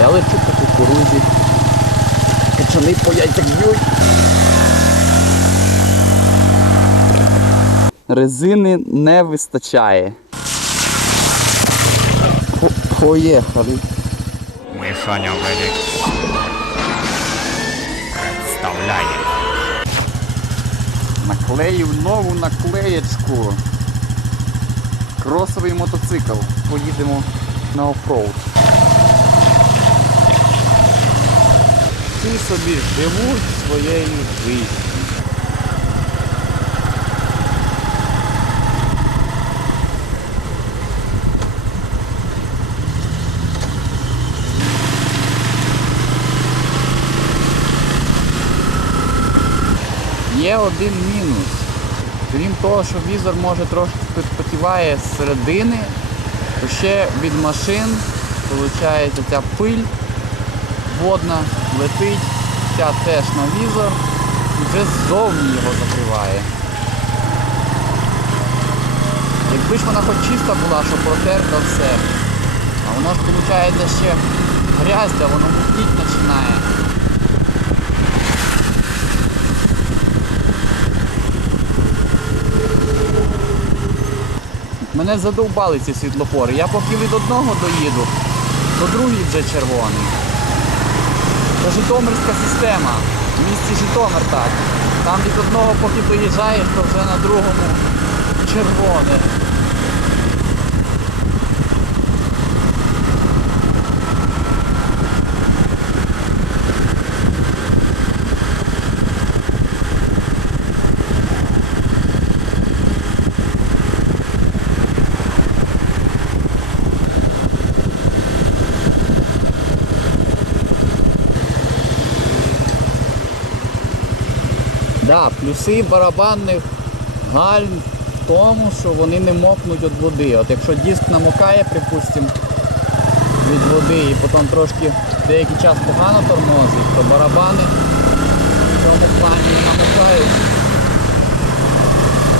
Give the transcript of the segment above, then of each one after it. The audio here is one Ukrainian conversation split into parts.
Я лечу по кукурузі. Качани по яйцях б'ють. Резини не вистачає. Поїхали. Мишаня Велик представляє Наклеїв нову наклеєчку. Кросовий мотоцикл. Поїдемо на оффроуд. Всі собі живуть своєю життю. Є один мінус. Крім того, що візор може трошки потіває з середини, то ще від машин виходить ця пиль водна летить, ця теж на візор і вже ззовні його закриває. Якби ж вона хоч чиста була, що протерта все, а воно ж виходить ще грязь, де воно мутніть починає. Мене задовбали ці світлофори. Я поки від одного доїду, то другий вже червоний. Житомирська система. В місті Житомир так. Там від одного поки доїжджаєш, то вже на другому червоне. Да, плюси барабанних гальм в тому, що вони не мокнуть від води. От якщо диск намокає, припустимо, від води і потім трошки деякий час погано тормозить, то барабани в цьому плані намокають.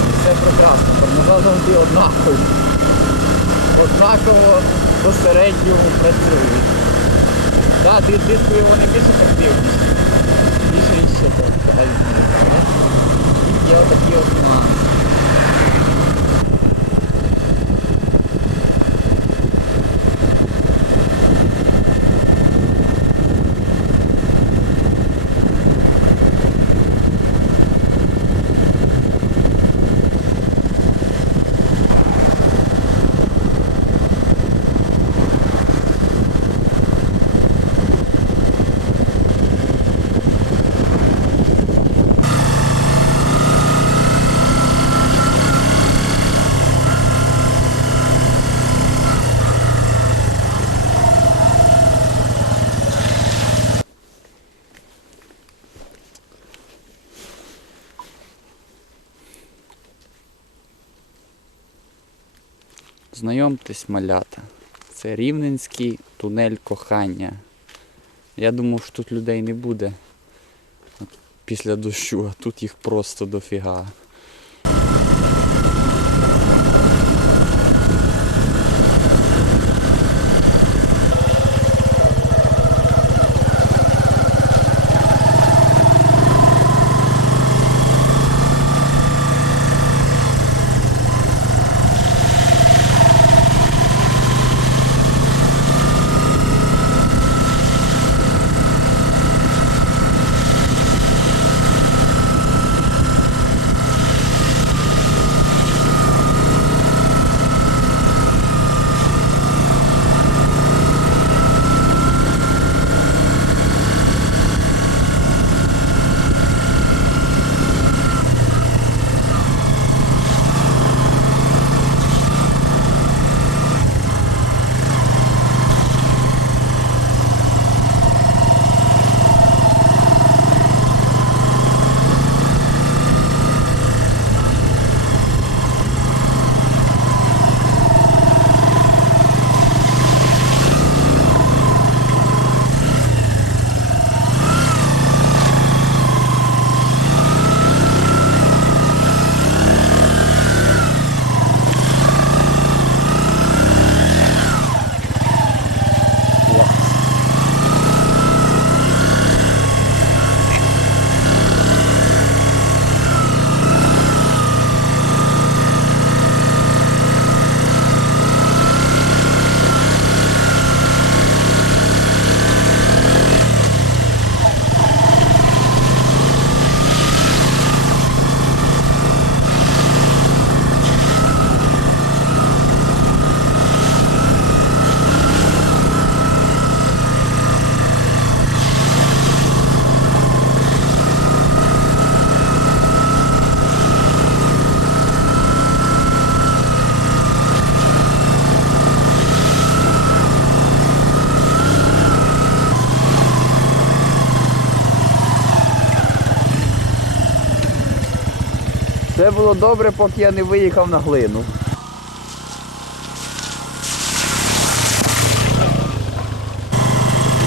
І все прекрасно. Тормоза завжди. Однаково до середнього працюють. Так, да, дискові вони більш ефективні. Більше і ще так. взагалі знаю. Є отакі от нюанси. Знайомтесь, малята. Це рівненський тунель кохання. Я думав, що тут людей не буде після дощу, а тут їх просто дофіга. Все було добре, поки я не виїхав на глину.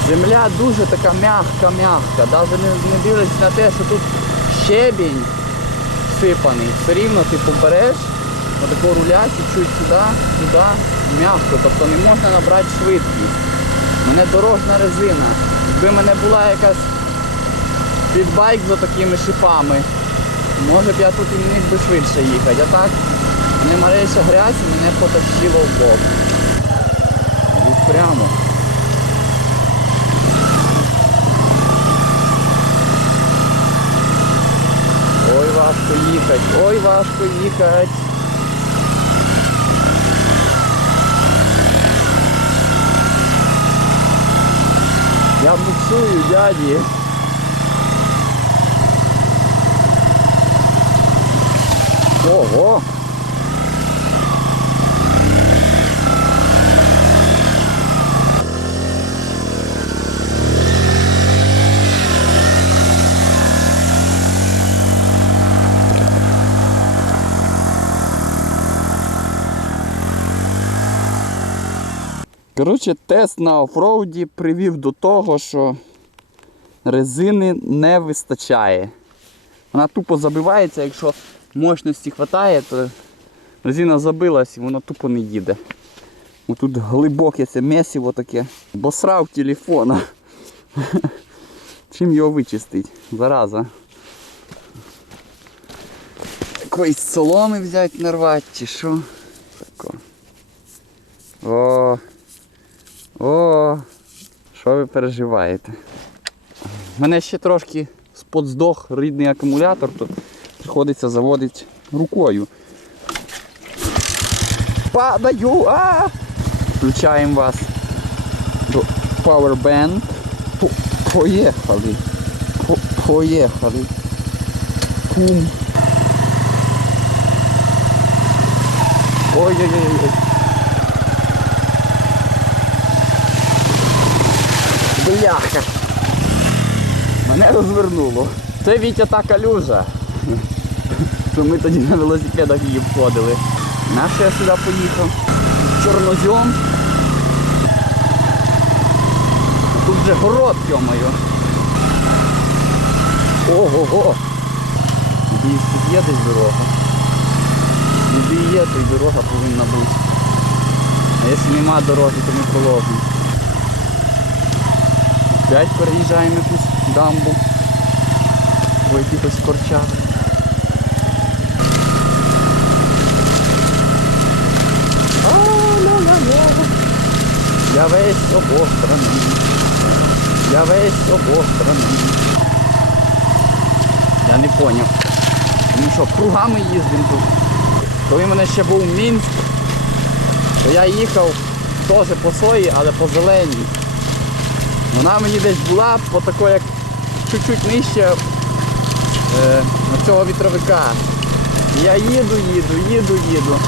Земля дуже така м'яка-м'яка. Навіть не, дивлячись на те, що тут щебінь сипаний. Все рівно ти побереш, отако руля чуть-чуть сюди, туди, м'яко. Тобто не можна набрати швидкість. Мене дорожна резина. Якби в мене була якась підбайк з такими шипами, може б я тут і міг би швидше їхати. А так, мене малейша грязь і мене потащило в бок. Тут прямо. Ой, важко їхати, ой, важко їхати. Я буксую, дяді. Ого! Коротше, тест на офроуді привів до того, що резини не вистачає. Вона тупо забивається, якщо мощності вистачає, то резина забилась і воно тупо не їде. Тут глибоке це месиво таке. Бо срав телефона. Чим його вичистить? Зараза. Якоїсь соломи взяти нарвати чи що? Тако. О, о, що ви переживаєте? У мене ще трошки сподздох рідний акумулятор, то приходиться заводити рукою. Падаю! А! Включаємо вас до Powerbank. По- Поїхали. По- Поїхали. Пум. Ой-ой-ой. Бляха. Мене розвернуло. Це Вітя та калюжа. Що ми тоді на велосипедах її входили. Наше я сюди поїхав. Чорнозьом. Тут вже город, йомаю. Ого-го. Надіюсь, тут є десь дорога. Ніде є, то й дорога повинна бути. А якщо нема дороги, то ми проложимо. Опять переїжджаємо якусь дамбу. По якихось корчах. Я весь обостраний. Я весь обостраний. Я не поняв. Тому що кругами їздимо тут. Коли в мене ще був Мінськ, то я їхав теж по сої, але по зеленій. Вона мені десь була по такой, як чуть-чуть нижче е, на цього вітровика. Я їду, їду, їду, їду.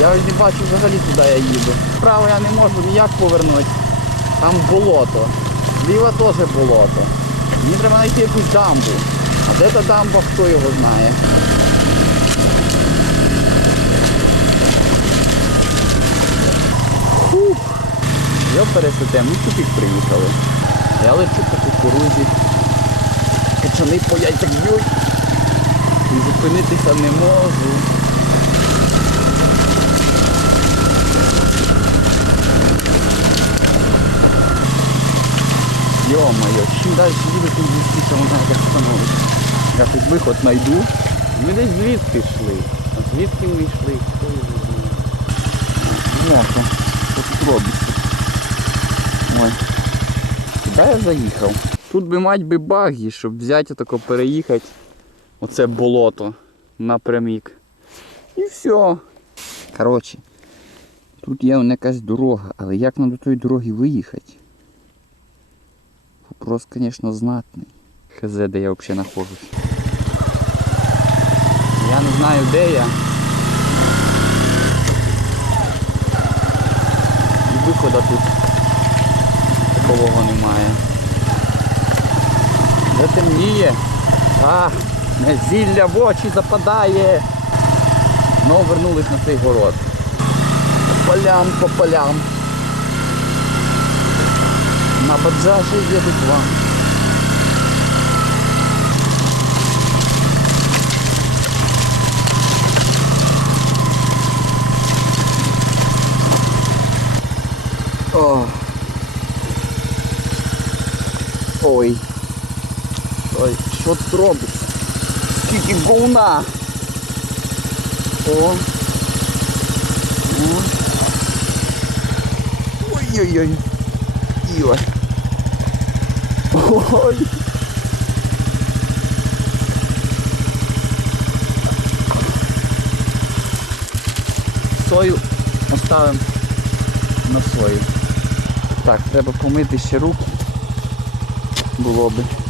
Я не бачу взагалі куди я їду. Вправо я не можу ніяк повернути. Там болото. Зліва теж болото. Мені треба знайти якусь дамбу. А де та дамба, хто його знає. Фух. Йо пересетем, ми тупік приїхали. Я лечу по кукурузі. Качани по яйцях б'ють. І зупинитися не можу. Йо-моє, чим далі їду, тим більше вона якось становиться. Я тут виход знайду. Ми десь звідти йшли. А звідки ми йшли? Хто його знає? Бляха, що тут робиться? Ой. Куди я заїхав? Тут би мать би баги, щоб взяти тако переїхати. Оце болото напрямік. І все. Коротше, тут є якась дорога, але як нам до тої дороги виїхати? Вопрос, звісно, знатний. Хз, де я взагалі знаходжусь. Я не знаю де я. І виходу тут такого немає. Вже темніє. А, зілля в очі западає. Знову вернулись на цей город. По полям, по полям. На баджажі їдуть вам. О. Ой. Ой, що тут робиться? Скільки говна. О. О. Ой-ой-ой. Ой. Ой. Сою поставимо на сою. Так, треба помити ще руки. Було би.